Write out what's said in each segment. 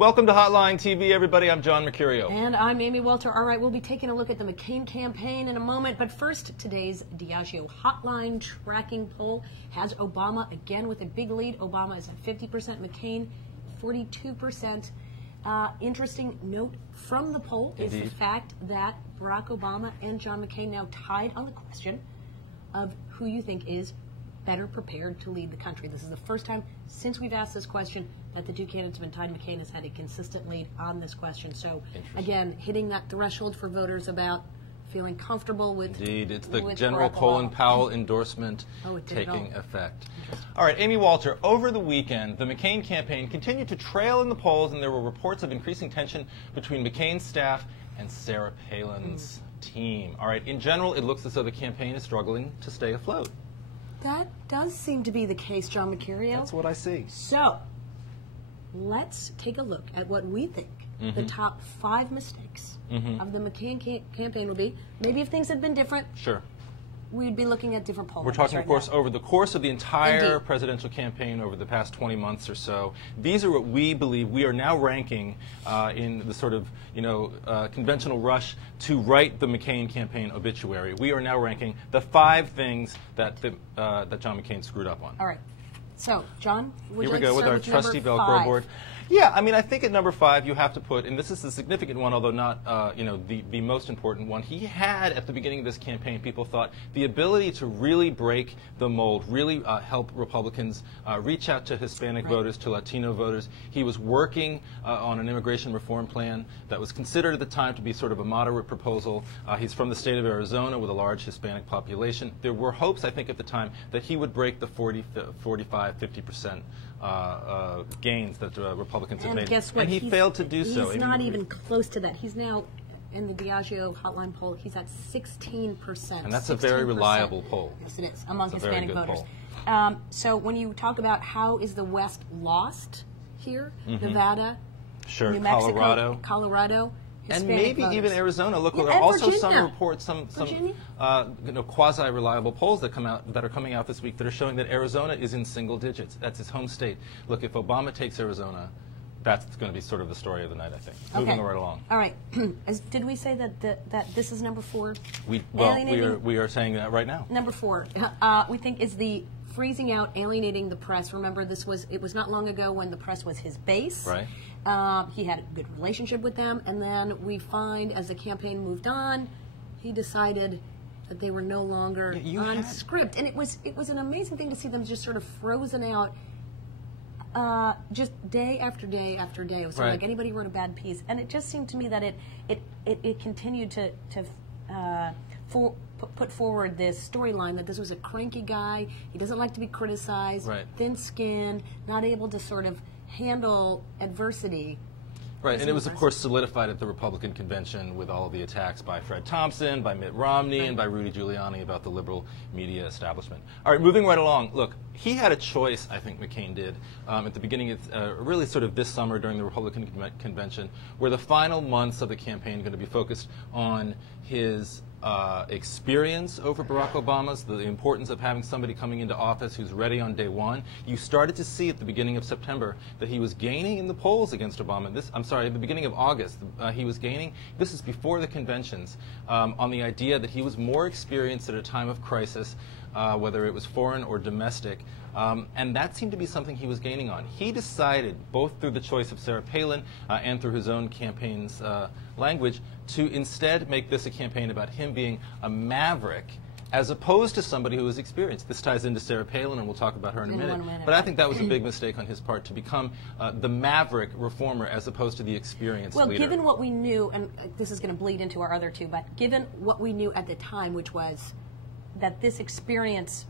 Welcome to Hotline TV, everybody. I'm John Mercurio. And I'm Amy Walter. All right, we'll be taking a look at the McCain campaign in a moment. But first, today's Diageo Hotline tracking poll has Obama again with a big lead. Obama is at 50%, McCain 42%. Interesting note from the poll is the fact that Barack Obama and John McCain now tied on the question of who you think is better prepared to lead the country. This is the first time since we've asked this question that the two candidates have been tied. McCain has had a consistent lead on this question. So, again, hitting that threshold for voters about feeling comfortable with... Indeed. It's the General Colin Powell endorsement taking effect. All right, Amy Walter, over the weekend, the McCain campaign continued to trail in the polls, and there were reports of increasing tension between McCain's staff and Sarah Palin's team. All right, in general, it looks as though the campaign is struggling to stay afloat. That does seem to be the case, John Mercurio. That's what I see. So, let's take a look at what we think the top 5 mistakes of the McCain campaign will be. Maybe if things had been different, we'd be looking at different polls. We're talking, of course, over the course of the entire presidential campaign over the past 20 months or so. These are what we believe we are now ranking in the sort of, conventional rush to write the McCain campaign obituary. We are now ranking the 5 things that that John McCain screwed up on. All right. So, John, would you Here we go with our trusty Velcro board. Yeah, I mean, I think at number 5 you have to put, and this is the significant one, although not, the most important one. He had, at the beginning of this campaign, people thought, the ability to really break the mold, really help Republicans reach out to Hispanic voters, to Latino voters. He was working on an immigration reform plan that was considered at the time to be sort of a moderate proposal. He's from the state of Arizona with a large Hispanic population. There were hopes, I think, at the time that he would break the 45, 50% gains that Republicans have made. Guess what? And he failed to do so. He's not even close to that. He's now, in the Diageo Hotline poll, he's at 16%. And that's a very reliable poll. Yes, it is, among Hispanic voters. Poll. So when you talk about how is the West lost here, Nevada, New Mexico, Colorado, and Hispanic maybe voters. even Arizona. Look, Yeah, there are also Virginia. some reports, some quasi-reliable polls that are coming out this week that are showing that Arizona is in single digits. That's his home state. Look, if Obama takes Arizona, that's going to be sort of the story of the night, I think. Moving right along. All right. Did we say that this is number 4? We are saying that right now. Number 4, we think is the freezing out, alienating the press. Remember, it was not long ago when the press was his base. Right. He had a good relationship with them, and then we find as the campaign moved on, he decided that they were no longer on script, and it was an amazing thing to see them just sort of frozen out, just day after day after day. It was sort of like anybody wrote a bad piece, and it just seemed to me that it continued to put forward this storyline that this was a cranky guy. He doesn't like to be criticized, thin-skinned, not able to sort of handle adversity. Right, and it was, of course, solidified at the Republican convention with all of the attacks by Fred Thompson, by Mitt Romney, and by Rudy Giuliani about the liberal media establishment. All right, moving right along. Look, he had a choice, I think McCain did, at the beginning of, really sort of this summer during the Republican convention, where the final months of the campaign are going to be focused on his experience over Barack Obama's, the importance of having somebody coming into office who's ready on day one. You started to see at the beginning of September that he was gaining in the polls against Obama. At the beginning of August, he was gaining, this is before the conventions, on the idea that he was more experienced at a time of crisis, whether it was foreign or domestic. And that seemed to be something he was gaining on. He decided, both through the choice of Sarah Palin and through his own campaign's language, to instead make this a campaign about him being a maverick as opposed to somebody who was experienced. This ties into Sarah Palin, and we'll talk about her in a minute. But I think that was a big mistake on his part, to become the maverick reformer as opposed to the experienced leader. Well, given what we knew, and this is going to bleed into our other two, but given what we knew at the time, which was that this experience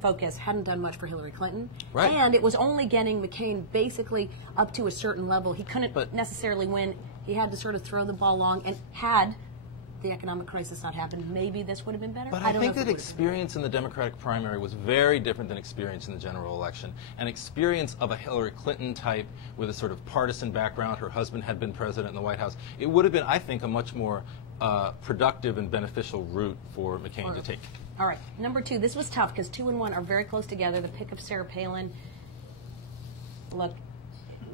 focus hadn't done much for Hillary Clinton, and it was only getting McCain basically up to a certain level. He couldn't necessarily win. He had to sort of throw the ball long, and had the economic crisis not happened, maybe this would have been better. But I think that experience in the Democratic primary was very different than experience in the general election. An experience of a Hillary Clinton type with a sort of partisan background, her husband had been president in the White House, it would have been, I think, a much more productive and beneficial route for McCain to take. All right, number 2. This was tough because 2 and 1 are very close together. The pick of Sarah Palin. Look,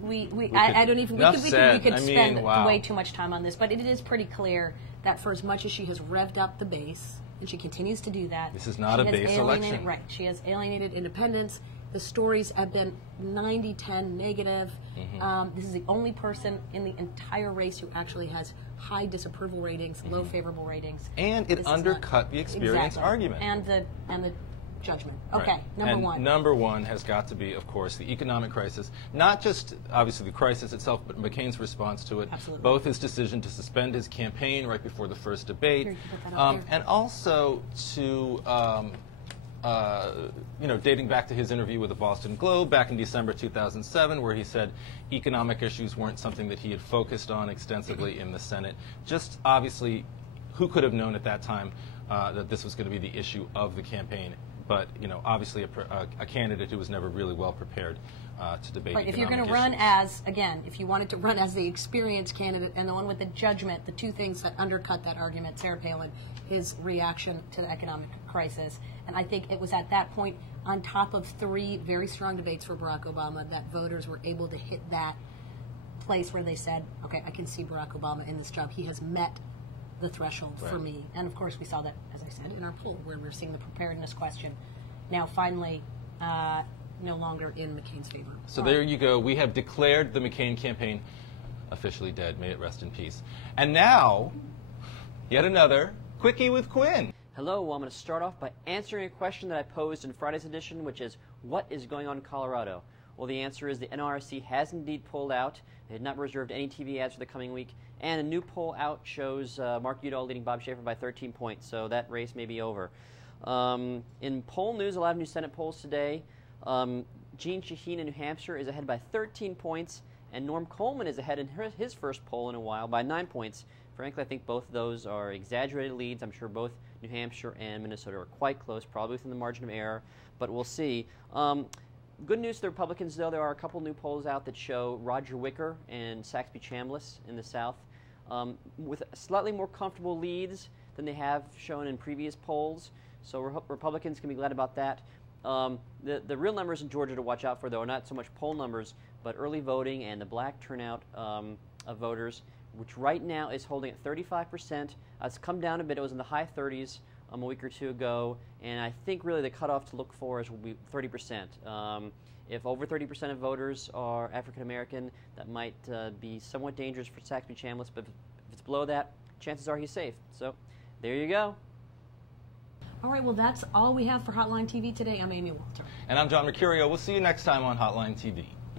I don't even. Enough We could said. spend wow. way too much time on this, but it is pretty clear that for as much as she has revved up the base, and she continues to do that, this is not a base election. Right. She has alienated independents. The stories have been 90-10 negative. This is the only person in the entire race who actually has high disapproval ratings, low favorable ratings. And it undercut the experience argument. And the judgment. Okay, right. number one. Number one has got to be, of course, the economic crisis. Not just, obviously, the crisis itself, but McCain's response to it. Absolutely. Both his decision to suspend his campaign right before the first debate, Here, you can put that up there. and also to, dating back to his interview with the Boston Globe back in December 2007, where he said economic issues weren't something that he had focused on extensively in the Senate. Just obviously, who could have known at that time that this was going to be the issue of the campaign? But obviously a candidate who was never really well prepared to debate. Right. If you're going to run as, again, if you wanted to run as the experienced candidate and the one with the judgment, the two things that undercut that argument, Sarah Palin, his reaction to the economic crisis. And I think it was at that point, on top of 3 very strong debates for Barack Obama, that voters were able to hit that place where they said, okay, I can see Barack Obama in this job. He has met the threshold for me. And of course we saw that, as I said, in our poll where we're seeing the preparedness question now finally no longer in McCain's favor. So there you go. We have declared the McCain campaign officially dead. May it rest in peace. And now, yet another Quickie with Quinn. Hello, well, I'm going to start off by answering a question that I posed in Friday's edition, which is, what is going on in Colorado? Well, the answer is the NRC has indeed pulled out. They had not reserved any TV ads for the coming week. And a new poll out shows Mark Udall leading Bob Schaefer by 13 points, so that race may be over. In poll news, a lot of new Senate polls today. Gene Shaheen in New Hampshire is ahead by 13 points, and Norm Coleman is ahead in his first poll in a while by 9 points. Frankly, I think both of those are exaggerated leads. I'm sure both New Hampshire and Minnesota are quite close, probably within the margin of error, but we'll see. Good news to the Republicans, though. There are a couple new polls out that show Roger Wicker and Saxby-Chambliss in the South with slightly more comfortable leads than they have shown in previous polls. So Republicans can be glad about that. The real numbers in Georgia to watch out for, though, are not so much poll numbers, but early voting and the black turnout of voters, which right now is holding at 35%. It's come down a bit. It was in the high 30s a week or two ago, and I think really the cutoff to look for will be 30%. If over 30% of voters are African American, that might be somewhat dangerous for Saxby-Chambliss, but if it's below that, chances are he's safe. So there you go. All right, well, that's all we have for Hotline TV today. I'm Amy Walter. And I'm John Mercurio. We'll see you next time on Hotline TV.